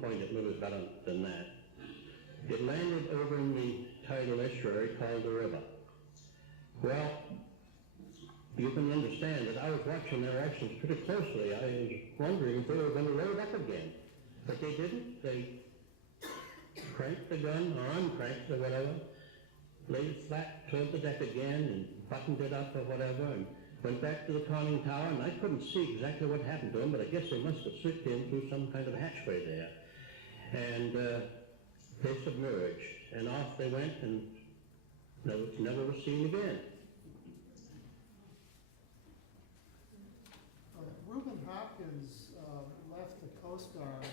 point a little better than that. It landed over in the tidal estuary called the river. Well, you can understand that I was watching their actions pretty closely. I was wondering if they were going to load up again. But they didn't. They cranked the gun, or uncranked or whatever, laid it flat toward the deck again and buttoned it up or whatever, and went back to the conning tower, and I couldn't see exactly what happened to them, but I guess they must have slipped in through some kind of hatchway there. And they submerged, and off they went, and never was seen again. Reuben Hopkins left the Coast Guard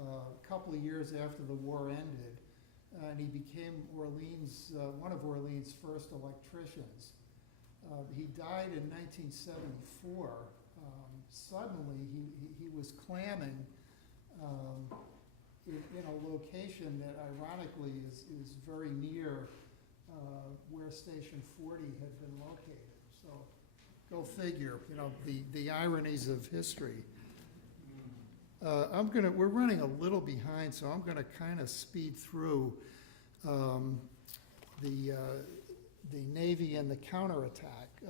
a couple of years after the war ended, and he became one of Orleans' first electricians. He died in 1974. Suddenly, he was clamming in a location that ironically is very near where Station 40 had been located. So go figure, the ironies of history. We're running a little behind, so I'm gonna kind of speed through the Navy and the counterattack.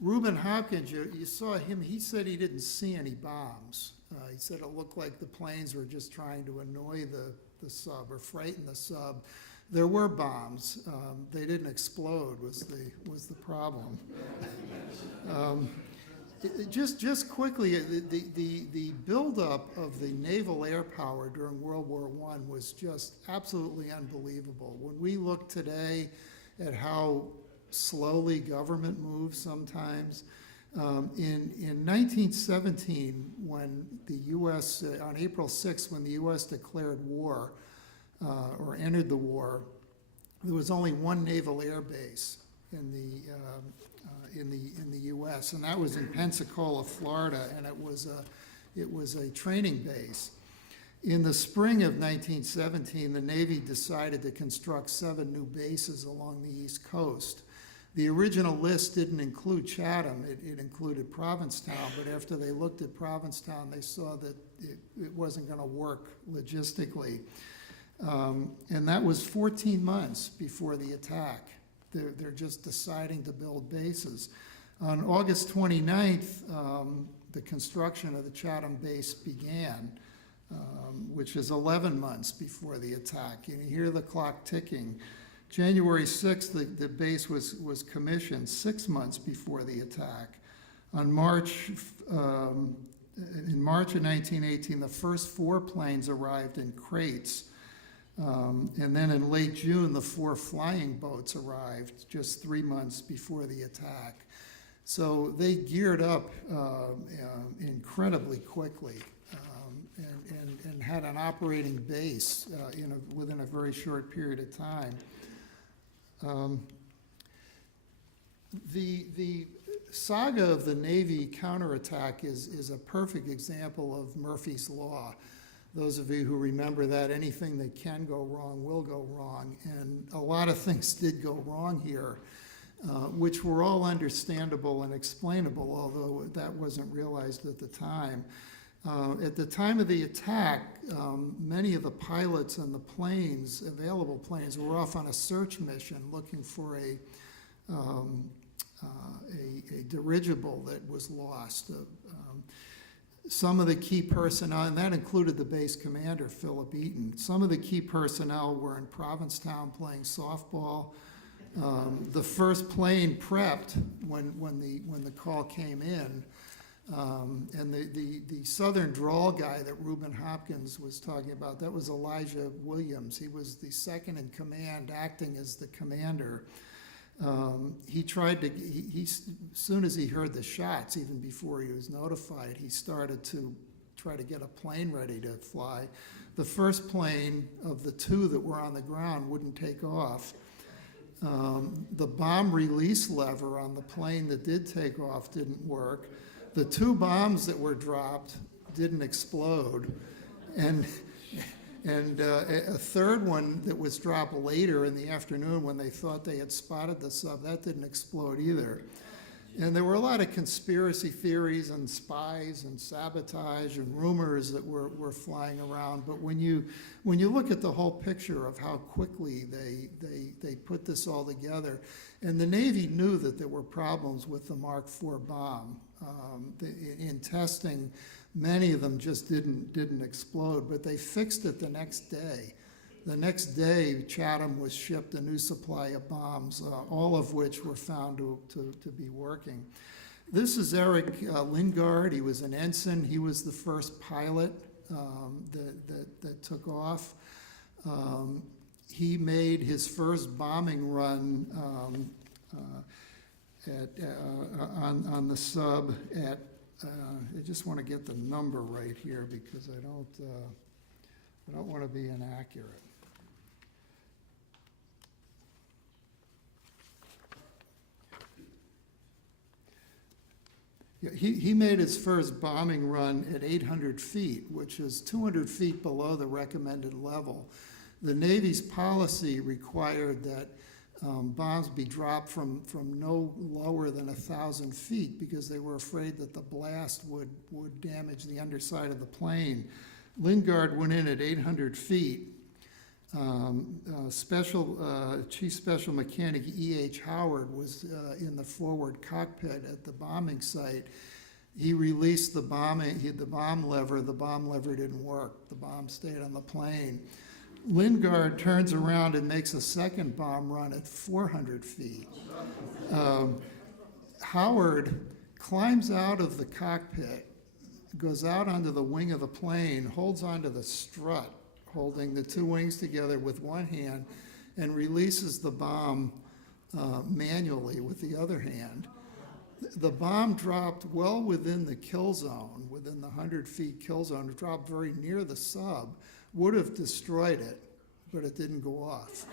Reuben Hopkins, you saw him, he said he didn't see any bombs. He said it looked like the planes were just trying to annoy the sub or frighten the sub. There were bombs. They didn't explode was the problem. Just quickly, the buildup of the naval air power during World War I was just absolutely unbelievable. When we look today at how slowly government moves sometimes, in 1917, when the U.S., on April 6th, when the U.S. declared war, or entered the war, there was only one naval air base in the U.S., and that was in Pensacola, Florida, and it was a training base. In the spring of 1917, the Navy decided to construct 7 new bases along the East Coast. The original list didn't include Chatham, it included Provincetown, but after they looked at Provincetown, they saw that it wasn't going to work logistically. And that was 14 months before the attack. They're just deciding to build bases. On August 29th, the construction of the Chatham base began, which is 11 months before the attack. You hear the clock ticking. January 6th, the base was commissioned 6 months before the attack. In March of 1918, the first 4 planes arrived in crates. And then in late June, the 4 flying boats arrived just 3 months before the attack. So they geared up incredibly quickly and had an operating base within a very short period of time. The saga of the Navy counterattack is a perfect example of Murphy's Law. Those of you who remember that, anything that can go wrong will go wrong. And a lot of things did go wrong here, which were all understandable and explainable, although that wasn't realized at the time. At the time of the attack, many of the pilots and the planes, available planes, were off on a search mission looking for a dirigible that was lost. Some of the key personnel, and that included the base commander, Philip Eaton, some of the key personnel were in Provincetown playing softball. The first plane prepped when the call came in, and the southern drawl guy that Reuben Hopkins was talking about, that was Elijah Williams. He was the second in command, acting as the commander. He tried to, as soon as he heard the shots, even before he was notified, he started to try to get a plane ready to fly. The first plane of the 2 that were on the ground wouldn't take off. The bomb release lever on the plane that did take off didn't work. The 2 bombs that were dropped didn't explode. And a third one that was dropped later in the afternoon when they thought they had spotted the sub, that didn't explode either. And there were a lot of conspiracy theories and spies and sabotage and rumors that were flying around. But when you look at the whole picture of how quickly they put this all together, and the Navy knew that there were problems with the Mark IV bomb. In testing, many of them just didn't explode, but they fixed it the next day. The next day, Chatham was shipped a new supply of bombs, all of which were found to be working. This is Eric Lingard. He was an ensign. He was the first pilot that took off. He made his first bombing run on the sub at, I just want to get the number right here because I don't want to be inaccurate. Yeah, he made his first bombing run at 800 feet, which is 200 feet below the recommended level. The Navy's policy required that bombs be dropped from no lower than 1,000 feet because they were afraid that the blast would damage the underside of the plane. Lingard went in at 800 feet. Chief Special Mechanic E.H. Howard was in the forward cockpit at the bombing site. He released the bomb lever. The bomb lever didn't work. The bomb stayed on the plane. Lingard turns around and makes a second bomb run at 400 feet. Howard climbs out of the cockpit, goes out onto the wing of the plane, holds onto the strut, holding the two wings together with one hand, and releases the bomb manually with the other hand. The bomb dropped well within the kill zone, within the 100 feet kill zone. It dropped very near the sub, would have destroyed it, but it didn't go off.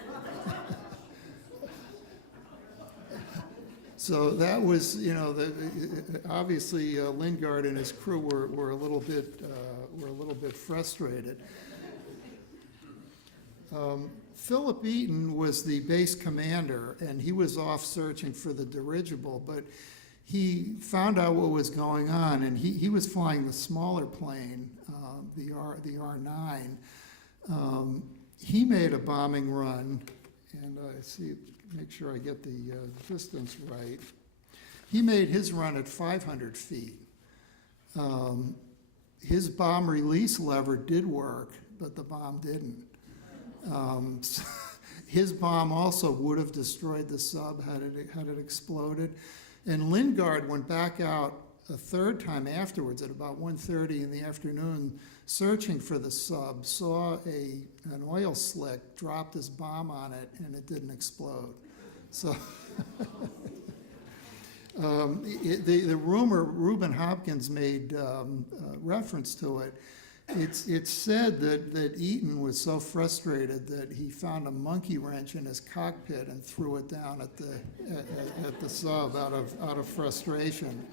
So that was, obviously Lingard and his crew were a little bit frustrated. Philip Eaton was the base commander, and he was off searching for the dirigible, but he found out what was going on, and he was flying the smaller plane, the R9. He made a bombing run, and make sure I get the distance right. He made his run at 500 feet. His bomb release lever did work, but the bomb didn't. His bomb also would have destroyed the sub had it exploded. And Lingard went back out a third time afterwards at about 1:30 in the afternoon, searching for the sub, saw an oil slick, dropped his bomb on it, and it didn't explode. So the rumor, Reuben Hopkins made reference to it. It's said that Eaton was so frustrated that he found a monkey wrench in his cockpit and threw it down at the sub out of frustration.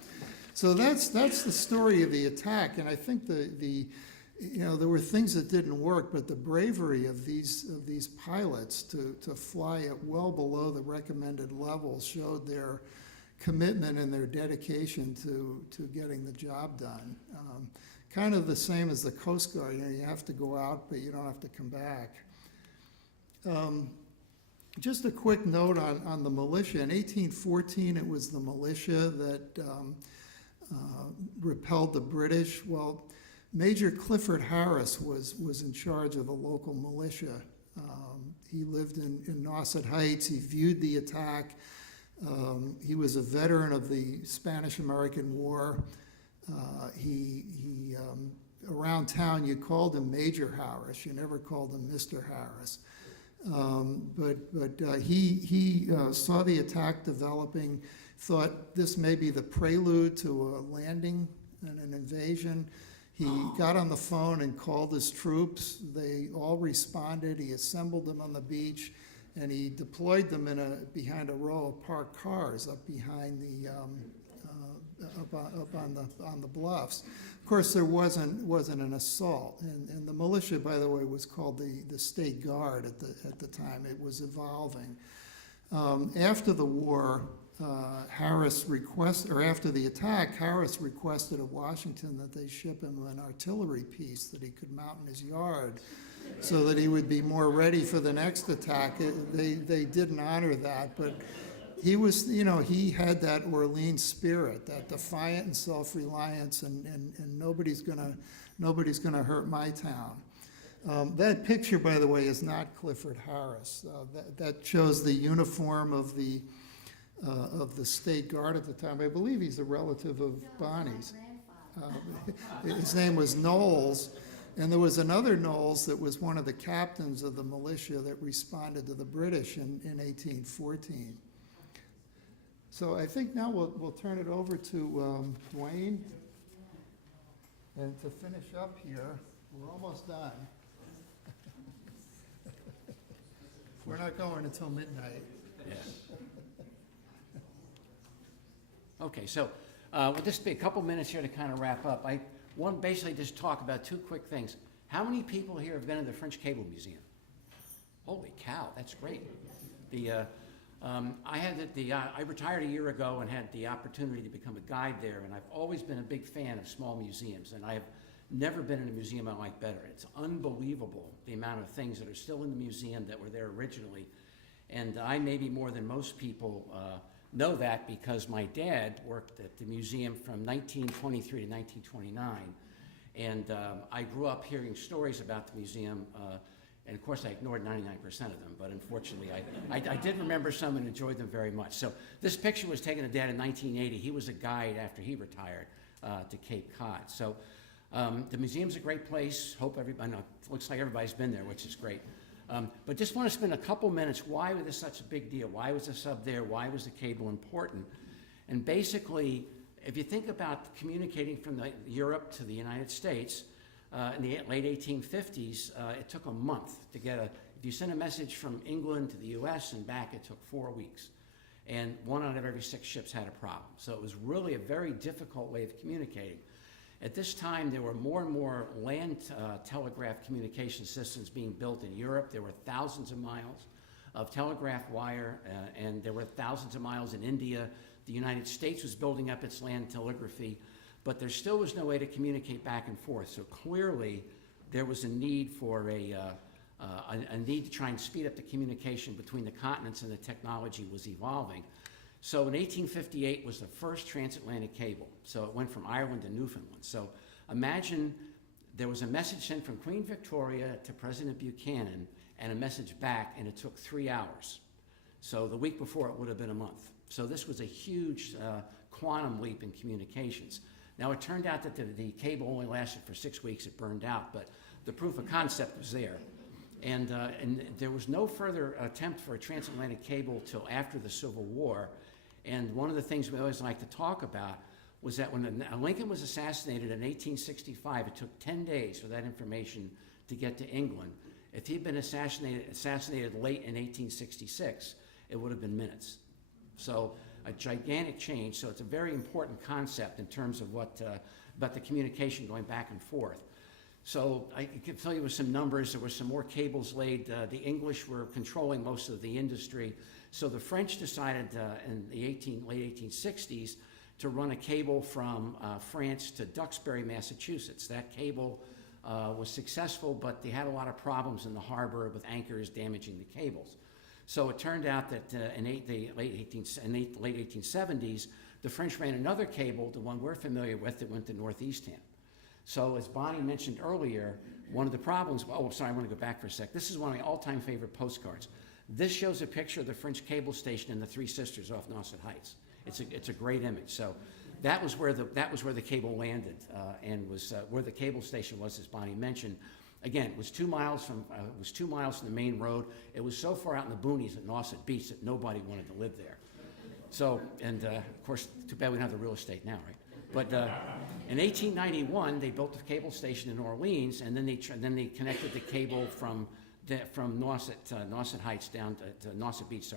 So that's the story of the attack, and I think there were things that didn't work, but the bravery of these pilots to fly at well below the recommended level showed their commitment and their dedication to getting the job done. Kind of the same as the Coast Guard. You have to go out, but you don't have to come back. Just a quick note on the militia. In 1814, it was the militia that repelled the British. Well, Major Clifford Harris was in charge of the local militia. He lived in Nauset Heights. He viewed the attack. He was a veteran of the Spanish-American War. Around town, you called him Major Harris. You never called him Mr. Harris. But he saw the attack developing, thought this may be the prelude to a landing and an invasion. He got on the phone and called his troops. They all responded. He assembled them on the beach, and he deployed them behind a row of parked cars up behind the up on the bluffs. Of course, there wasn't an assault, and the militia, by the way, was called the State Guard at the time. It was evolving. After the war, after the attack, Harris requested of Washington that they ship him an artillery piece that he could mount in his yard so that he would be more ready for the next attack. They didn't honor that, but he was, he had that Orleans spirit, that defiant and self-reliance, and nobody's gonna hurt my town. That picture, by the way, is not Clifford Harris. That shows the uniform of the state guard at the time. I believe he's a relative of Bonnie's. His name was Knowles, and there was another Knowles that was one of the captains of the militia that responded to the British in 1814. So I think now we'll turn it over to Dwayne. And to finish up here, we're almost done. We're not going until midnight. Yeah. Okay, so we'll just be a couple minutes here to kind of wrap up. I want to basically just talk about two quick things. How many people here have been in the French Cable Museum? Holy cow, that's great. I retired a year ago and had the opportunity to become a guide there, and I've always been a big fan of small museums, and I've never been in a museum I like better. It's unbelievable the amount of things that are still in the museum that were there originally, and I maybe more than most people know that because my dad worked at the museum from 1923 to 1929, and I grew up hearing stories about the museum, and of course I ignored 99% of them, but unfortunately I did remember some and enjoyed them very much. So this picture was taken of Dad in 1980. He was a guide after he retired to Cape Cod. So the museum's a great place. Hope everybody, no, it looks like everybody's been there, which is great. But just want to spend a couple minutes, why was this such a big deal? Why was this up there? Why was the cable important? And basically, if you think about communicating from Europe to the United States, in the late 1850s, it took a month to get if you sent a message from England to the US and back, it took 4 weeks. And 1 out of every 6 ships had a problem. So it was really a very difficult way of communicating. At this time, there were more and more land telegraph communication systems being built in Europe. There were thousands of miles of telegraph wire, and there were thousands of miles in India. The United States was building up its land telegraphy, but there still was no way to communicate back and forth. So clearly, there was a need for a need to try and speed up the communication between the continents, and the technology was evolving. So in 1858 was the first transatlantic cable. So it went from Ireland to Newfoundland. So imagine there was a message sent from Queen Victoria to President Buchanan and a message back, and it took 3 hours. So the week before, it would have been a month. So this was a huge quantum leap in communications. Now, it turned out that the cable only lasted for 6 weeks. It burned out, but the proof of concept was there. And there was no further attempt for a transatlantic cable till after the Civil War. And one of the things we always like to talk about was that when Lincoln was assassinated in 1865, it took 10 days for that information to get to England. If he'd been assassinated late in 1866, it would have been minutes. So a gigantic change. So it's a very important concept in terms of what about the communication going back and forth. So I can tell you with some numbers. There were some more cables laid. The English were controlling most of the industry. So the French decided in the late 1860s to run a cable from France to Duxbury, Massachusetts. That cable was successful, but they had a lot of problems in the harbor with anchors damaging the cables. So it turned out that in the late 1870s, the French ran another cable, the one we're familiar with, that went to Northeastham. So as Bonnie mentioned earlier, one of the problems, oh, sorry, I want to go back for a sec. This is one of my all-time favorite postcards. This shows a picture of the French cable station in the Three Sisters off Nauset Heights. It's a great image. So that was where the cable landed, and was where the cable station was, as Bonnie mentioned. Again, it was 2 miles from the main road. It was so far out in the boonies at Nauset Beach that nobody wanted to live there. So, and of course, too bad we don't have the real estate now, right? But in 1891, they built the cable station in Orleans, and then they connected the cable from Nauset Heights down to Nauset Beach,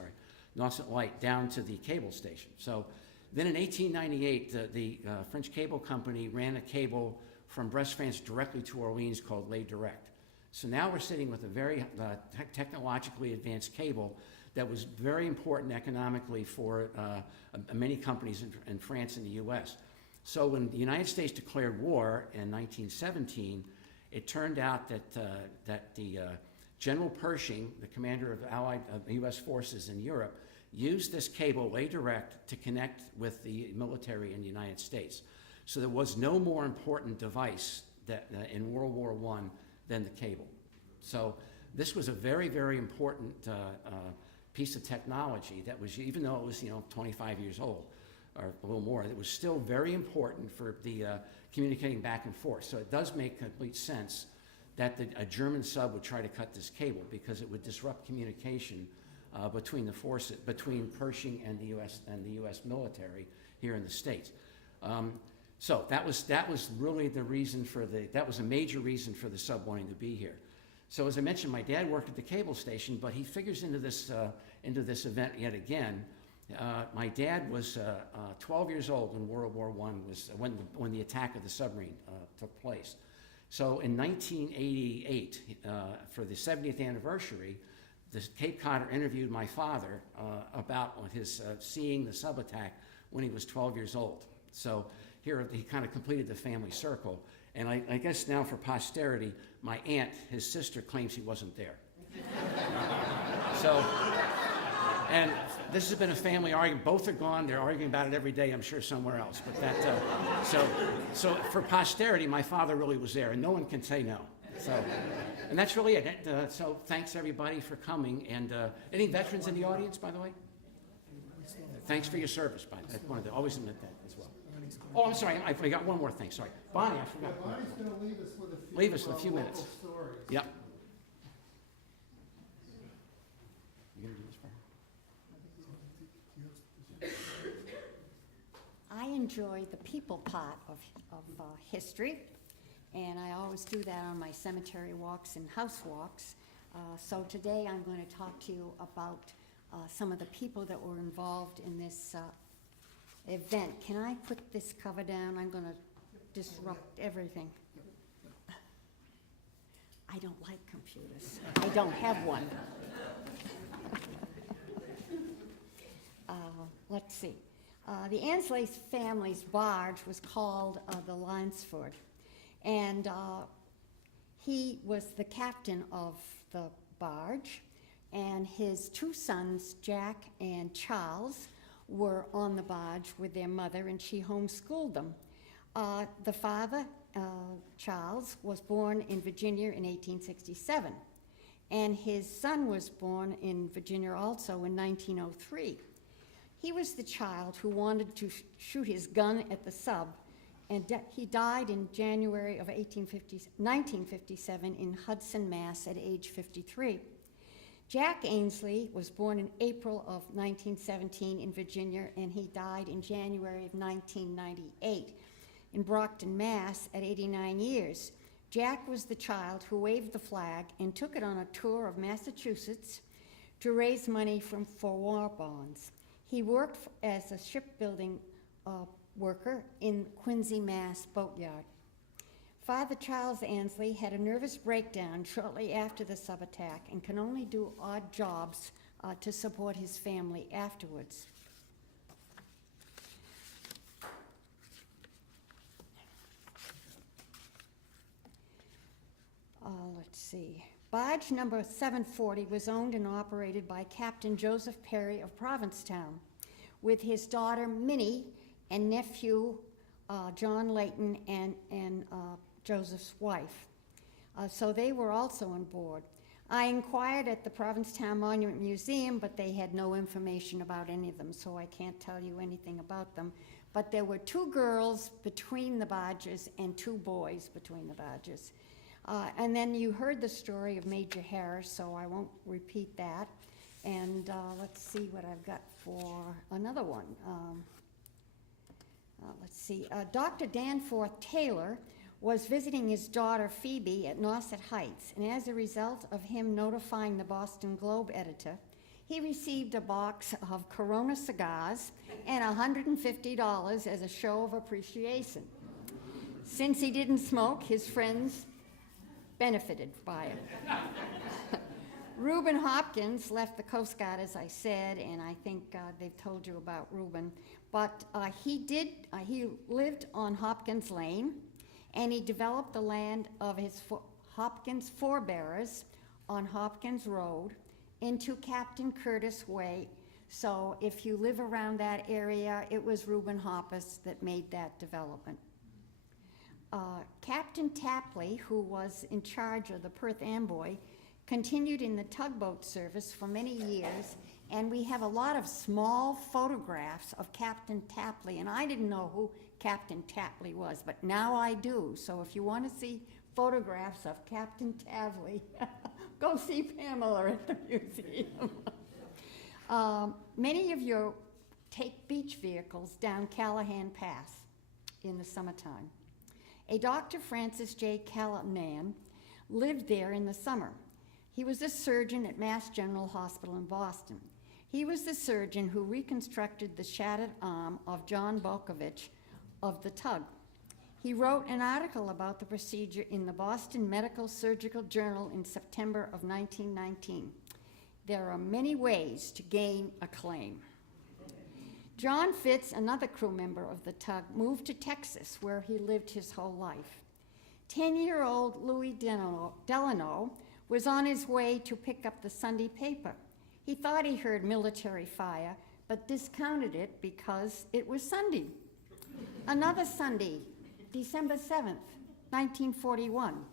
Nauset Light down to the cable station. So then in 1898, the French cable company ran a cable from Brest, France directly to Orleans called Les Direct. So now we're sitting with a very technologically advanced cable that was very important economically for many companies in France and the US. So when the United States declared war in 1917, it turned out that the General Pershing, the commander of US forces in Europe, used this cable way direct to connect with the military in the United States. So there was no more important device that, in World War I than the cable. So this was a very, very important piece of technology that was, even though it was 25 years old or a little more, it was still very important for the communicating back and forth. So it does make complete sense that a German sub would try to cut this cable because it would disrupt communication between the forces, between Pershing and the U.S. military here in the States. So that was really the reason for that was a major reason for the sub wanting to be here. So as I mentioned, my dad worked at the cable station, but he figures into this event yet again. My dad was 12 years old when World War I was, when the attack of the submarine took place. So in 1988, for the 70th anniversary, the Cape Codder interviewed my father about his seeing the sub attack when he was 12 years old. So here he kind of completed the family circle. And I guess now for posterity, my aunt, his sister, claims he wasn't there. So, and this has been a family argument. Both are gone. They're arguing about it every day, I'm sure, somewhere else. But that, so for posterity, my father really was there, and no one can say no. So, and that's really it. So thanks, everybody, for coming. And any veterans in the audience, by the way? Thanks for your service, by the way. I wanted to always admit that as well. Oh, I'm sorry. I forgot one more thing. Sorry. Bonnie, I forgot. Bonnie's going to leave us with a few minutes. stories. Yep. You going to do this part? I enjoy the people part of history, and I always do that on my cemetery walks and house walks. So today I'm going to talk to you about some of the people that were involved in this event. Can I put this cover down? I'm going to disrupt everything. I don't like computers. I don't have one. Let's see. The Ansley family's barge was called the Lansford, and he was the captain of the barge, and his two sons, Jack and Charles, were on the barge with their mother, and she homeschooled them. The father, Charles, was born in Virginia in 1867, and his son was born in Virginia also in 1903. He was the child who wanted to shoot his gun at the sub, and he died in January of 1957 in Hudson, Mass. At age 53. Jack Ainsley was born in April of 1917 in Virginia, and he died in January of 1998 in Brockton, Mass. At 89 years. Jack was the child who waved the flag and took it on a tour of Massachusetts to raise money for war bonds. He worked as a shipbuilding worker in Quincy, Mass. boatyard. Father Charles Ansley had a nervous breakdown shortly after the sub-attack and can only do odd jobs to support his family afterwards. Let's see. Barge number 740 was owned and operated by Captain Joseph Perry of Provincetown with his daughter Minnie and nephew John Layton and Joseph's wife. So they were also on board. I inquired at the Provincetown Monument Museum, but they had no information about any of them, so I can't tell you anything about them. But there were 2 girls between the barges and 2 boys between the barges. And then you heard the story of Major Harris, so I won't repeat that. And let's see what I've got for another one. Let's see. Dr. Danforth Taylor was visiting his daughter Phoebe at Nauset Heights, and as a result of him notifying the Boston Globe editor, he received a box of Corona cigars and $150 as a show of appreciation. Since he didn't smoke, his friends benefited by it. Reuben Hopkins left the Coast Guard, as I said, and I think they've told you about Reuben. But he lived on Hopkins Lane, and he developed the land of his Hopkins forebearers on Hopkins Road into Captain Curtis Way. So if you live around that area, it was Reuben Hoppus that made that development. Captain Tapley, who was in charge of the Perth Amboy, continued in the tugboat service for many years, and we have a lot of small photographs of Captain Tapley, and I didn't know who Captain Tapley was, but now I do. So if you want to see photographs of Captain Tapley, go see Pamela at the museum. Many of you take beach vehicles down Callahan Pass in the summertime. A Dr. Francis J. Callahan lived there in the summer. He was a surgeon at Mass General Hospital in Boston. He was the surgeon who reconstructed the shattered arm of John Bolkovich of the tug. He wrote an article about the procedure in the Boston Medical Surgical Journal in September of 1919. There are many ways to gain acclaim. John Fitz, another crew member of the tug, moved to Texas, where he lived his whole life. 10-year-old Louis Delano was on his way to pick up the Sunday paper. He thought he heard military fire, but discounted it because it was Sunday. Another Sunday, December 7th, 1941,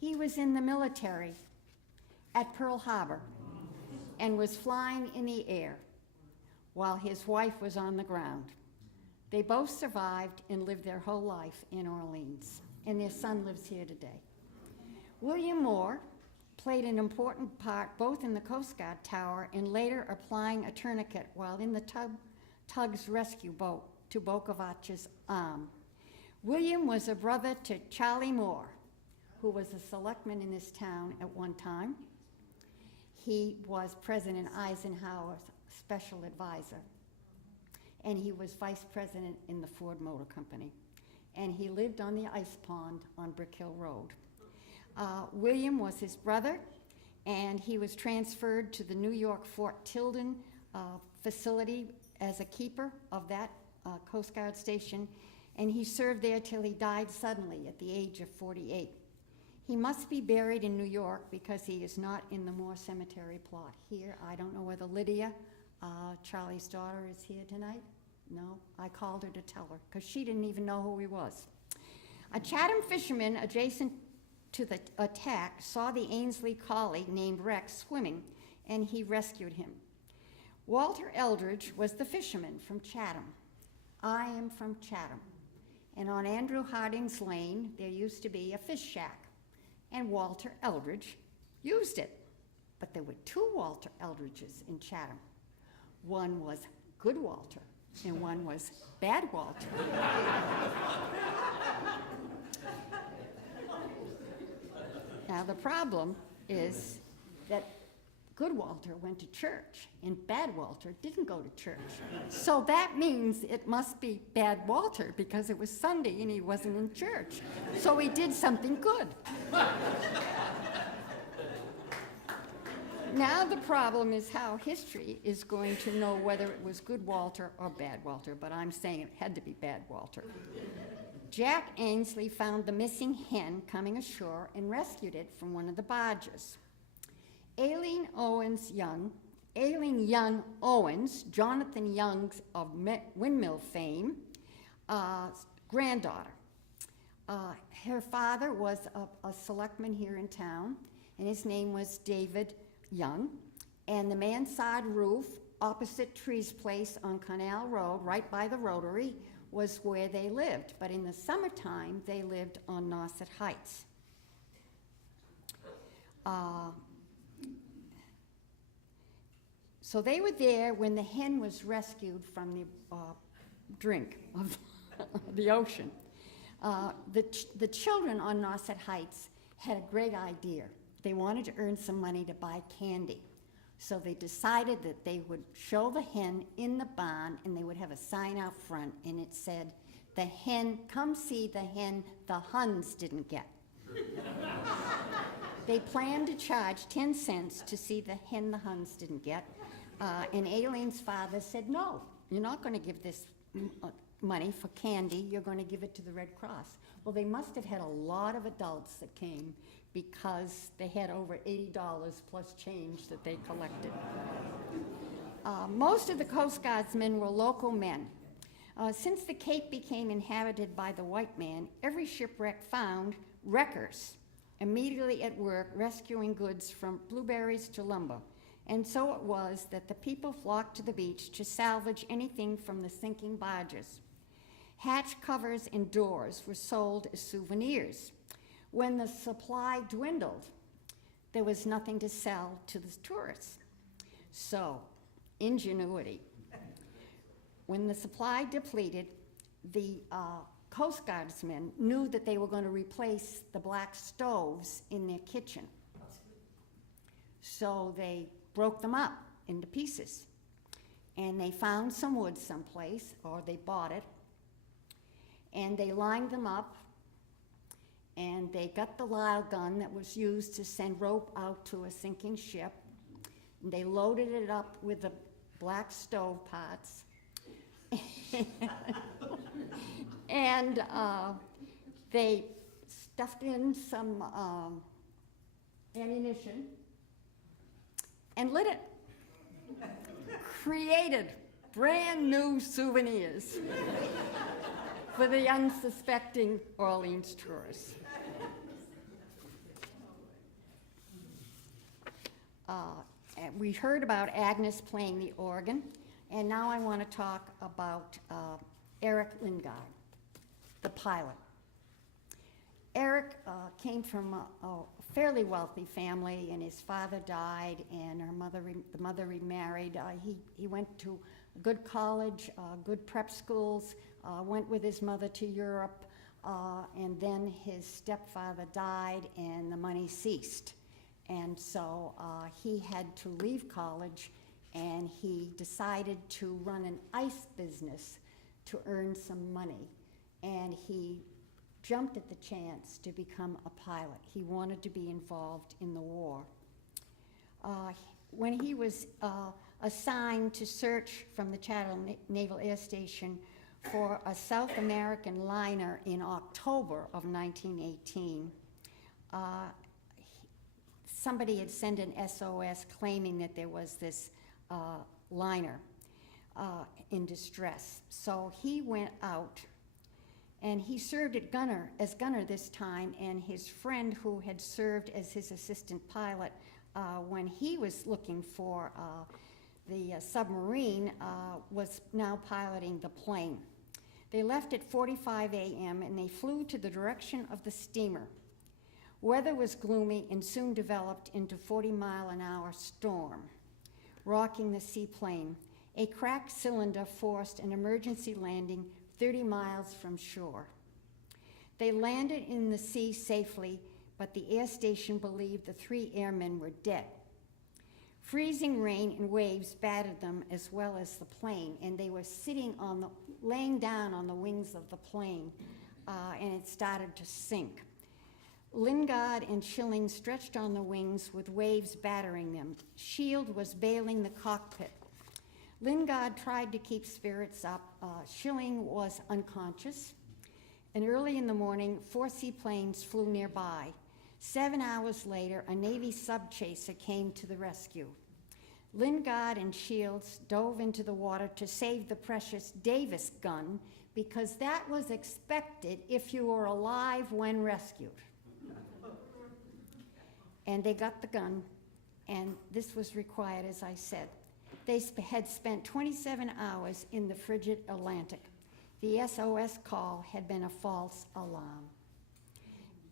he was in the military at Pearl Harbor and was flying in the air while his wife was on the ground. They both survived and lived their whole life in Orleans, and their son lives here today. William Moore played an important part both in the Coast Guard Tower and later applying a tourniquet while in the tug's rescue boat to Bolkovich's arm. William was a brother to Charlie Moore, who was a selectman in this town at one time. He was President Eisenhower's special advisor, and he was vice president in the Ford Motor Company, and he lived on the ice pond on Brick Hill Road. William was his brother, and he was transferred to the New York Fort Tilden facility as a keeper of that Coast Guard station, and he served there till he died suddenly at the age of 48. He must be buried in New York because he is not in the Moore Cemetery plot here. I don't know whether Lydia, Charlie's daughter, is here tonight. No, I called her to tell her because she didn't even know who he was. A Chatham fisherman adjacent to the attack saw the Ainsley collie named Rex swimming, and he rescued him. Walter Eldridge was the fisherman from Chatham. I am from Chatham. And on Andrew Harding's Lane, there used to be a fish shack, and Walter Eldridge used it. But there were two Walter Eldridges in Chatham. One was Good Walter, and one was Bad Walter. Now, the problem is that Good Walter went to church, and Bad Walter didn't go to church. So that means it must be Bad Walter because it was Sunday and he wasn't in church. So he did something good. Now the problem is how history is going to know whether it was Good Walter or Bad Walter, but I'm saying it had to be Bad Walter. Jack Ainsley found the missing hen coming ashore and rescued it from one of the barges. Aileen Young Owens, Jonathan Young's of windmill fame, granddaughter. Her father was a selectman here in town, and his name was David Young, and the mansard roof opposite Tree's Place on Canal Road, right by the Rotary, was where they lived. But in the summertime, they lived on Nauset Heights. So they were there when the hen was rescued from the drink of the ocean. The children on Nauset Heights had a great idea. They wanted to earn some money to buy candy. So they decided that they would show the hen in the barn, and they would have a sign out front, and it said, "The hen, come see the hen the Huns didn't get." They planned to charge 10 cents to see the hen the Huns didn't get. And Aileen's father said, no, you're not going to give this money for candy. You're going to give it to the Red Cross. Well, they must have had a lot of adults that came because they had over $80 plus change that they collected. Most of the Coast Guardsmen were local men. Since the Cape became inhabited by the white man, every shipwreck found wreckers immediately at work rescuing goods from blueberries to lumber. And so it was that the people flocked to the beach to salvage anything from the sinking barges. Hatch covers and doors were sold as souvenirs. When the supply dwindled, there was nothing to sell to the tourists. So, ingenuity. When the supply depleted, the Coast Guardsmen knew that they were going to replace the black stoves in their kitchen. So they broke them up into pieces. And they found some wood someplace, or they bought it, and they lined them up, and they got the Lyle gun that was used to send rope out to a sinking ship, and they loaded it up with the black stove parts, and they stuffed in some ammunition and lit it. Created brand new souvenirs for the unsuspecting Orleans tourists. And we heard about Agnes playing the organ, and now I want to talk about Eric Lingard, the pilot. Eric came from a fairly wealthy family, and his father died, and the mother remarried. He went to a good college, good prep schools, went with his mother to Europe, and then his stepfather died, and the money ceased. And so he had to leave college, and he decided to run an ice business to earn some money. And he jumped at the chance to become a pilot. He wanted to be involved in the war. When he was assigned to search from the Chattel Naval Air Station for a South American liner in October of 1918, somebody had sent an SOS claiming that there was this liner in distress. So he went out, and he served as gunner this time, and his friend who had served as his assistant pilot when he was looking for the submarine was now piloting the plane. They left at 4:45 a.m. and they flew to the direction of the steamer. Weather was gloomy and soon developed into 40-mile-an-hour storm, rocking the seaplane. A cracked cylinder forced an emergency landing 30 miles from shore. They landed in the sea safely, but the air station believed the 3 airmen were dead. Freezing rain and waves battered them as well as the plane, and they were laying down on the wings of the plane, and it started to sink. Lingard and Schilling stretched on the wings with waves battering them. Shield was bailing the cockpit. Lingard tried to keep spirits up. Schilling was unconscious. And early in the morning, 4 seaplanes flew nearby. 7 hours later, a Navy subchaser came to the rescue. Lingard and Shields dove into the water to save the precious Davis gun, because that was expected if you were alive when rescued. And they got the gun, and this was required, as I said. They had spent 27 hours in the frigid Atlantic. The SOS call had been a false alarm.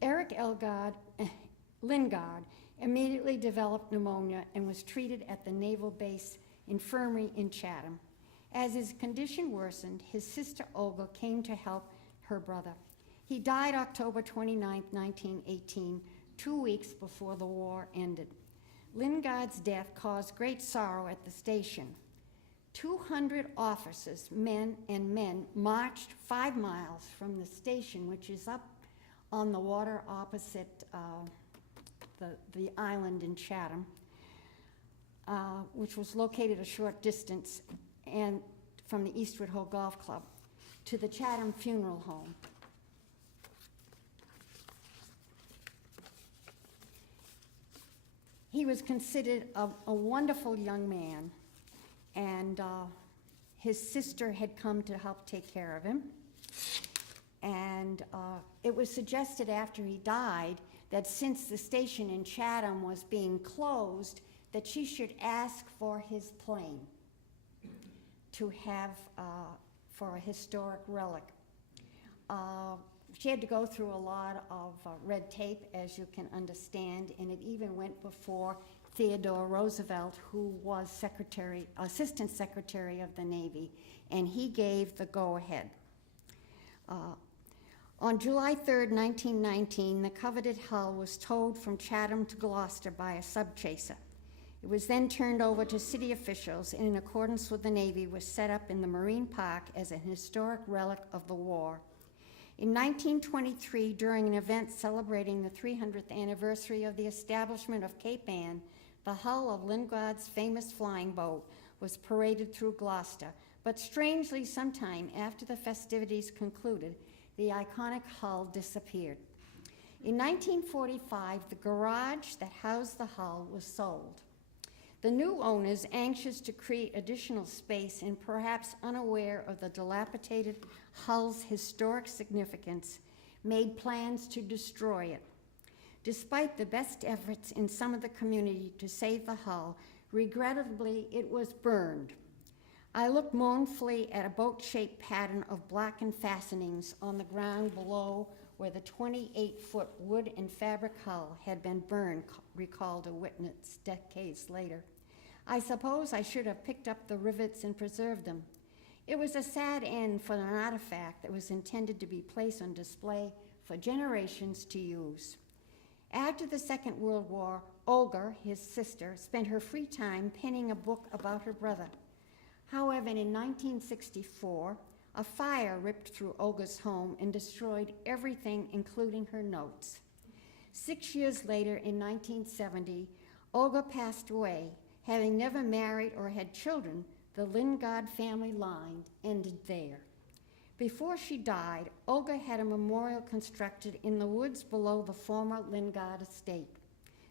Eric Lingard immediately developed pneumonia and was treated at the Naval Base Infirmary in Chatham. As his condition worsened, his sister Olga came to help her brother. He died October 29, 1918, 2 weeks before the war ended. Lingard's death caused great sorrow at the station. 200 officers, men, marched 5 miles from the station, which is up on the water opposite the island in Chatham, which was located a short distance and from the Eastwood Hole Golf Club, to the Chatham Funeral Home. He was considered a wonderful young man, and his sister had come to help take care of him. And it was suggested after he died that since the station in Chatham was being closed, that she should ask for his plane to have for a historic relic. She had to go through a lot of red tape, as you can understand, and it even went before Theodore Roosevelt, who was Assistant Secretary of the Navy, and he gave the go-ahead. On July 3rd, 1919, the coveted hull was towed from Chatham to Gloucester by a subchaser. It was then turned over to city officials and, in accordance with the Navy, was set up in the Marine Park as an historic relic of the war. In 1923, during an event celebrating the 300th anniversary of the establishment of Cape Ann, the hull of Lingard's famous flying boat was paraded through Gloucester, but strangely, sometime after the festivities concluded, the iconic hull disappeared. In 1945, the garage that housed the hull was sold. The new owners, anxious to create additional space and perhaps unaware of the dilapidated hull's historic significance, made plans to destroy it. Despite the best efforts in some of the community to save the hull, regrettably it was burned. I looked mournfully at a boat-shaped pattern of blackened fastenings on the ground below where the 28-foot wood and fabric hull had been burned, recalled a witness decades later. I suppose I should have picked up the rivets and preserved them. It was a sad end for an artifact that was intended to be placed on display for generations to use. After the Second World War, Olga, his sister, spent her free time penning a book about her brother. However, in 1964, a fire ripped through Olga's home and destroyed everything, including her notes. 6 years later, in 1970, Olga passed away. Having never married or had children, the Lingard family line ended there. Before she died, Olga had a memorial constructed in the woods below the former Lingard estate,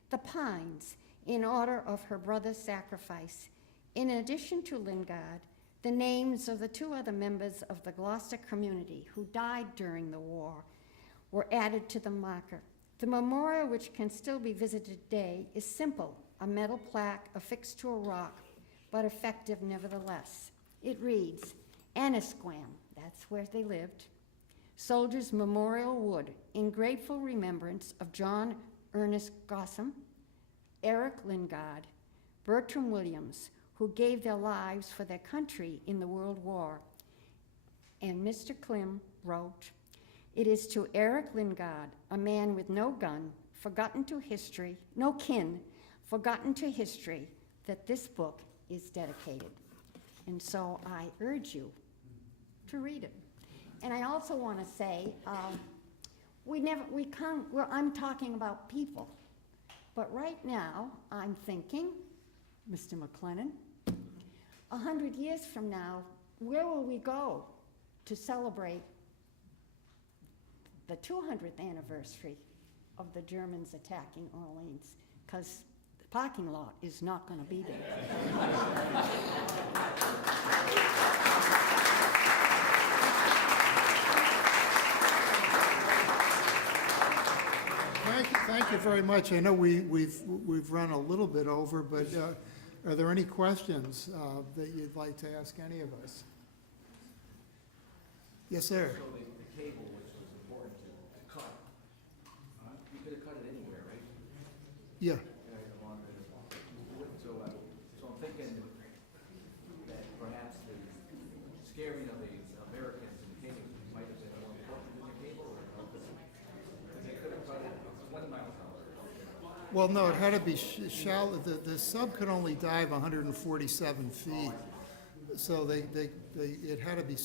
the Pines, in honor of her brother's sacrifice. In addition to Lingard, the names of the two other members of the Gloucester community who died during the war were added to the marker. The memorial, which can still be visited today, is simple, a metal plaque affixed to a rock, but effective nevertheless. It reads, Annisquam, that's where they lived, Soldiers Memorial Wood, in grateful remembrance of John Ernest Gossam, Eric Lingard, Bertram Williams, who gave their lives for their country in the World War. And Mr. Klim wrote, it is to Eric Lingard, a man with no gun, forgotten to history, no kin, forgotten to history, that this book is dedicated. And so I urge you to read it. And I also want to say, I'm talking about people, but right now I'm thinking, Mr. McLennan, 100 years from now, where will we go to celebrate the 200th anniversary of the Germans attacking Orleans? Because the parking lot is not going to be there. Thank you very much. I know we've run a little bit over, but are there any questions that you'd like to ask any of us? Yes, sir. So the cable, which was important to cut, you could have cut it anywhere, right? Yeah. So I'm thinking that perhaps the scaring of the Americans in the cable might have been more important than the cable, or they could have cut it 20 miles an hour. Well, no, it had to be shallow. The sub could only dive 147 feet, so it had to be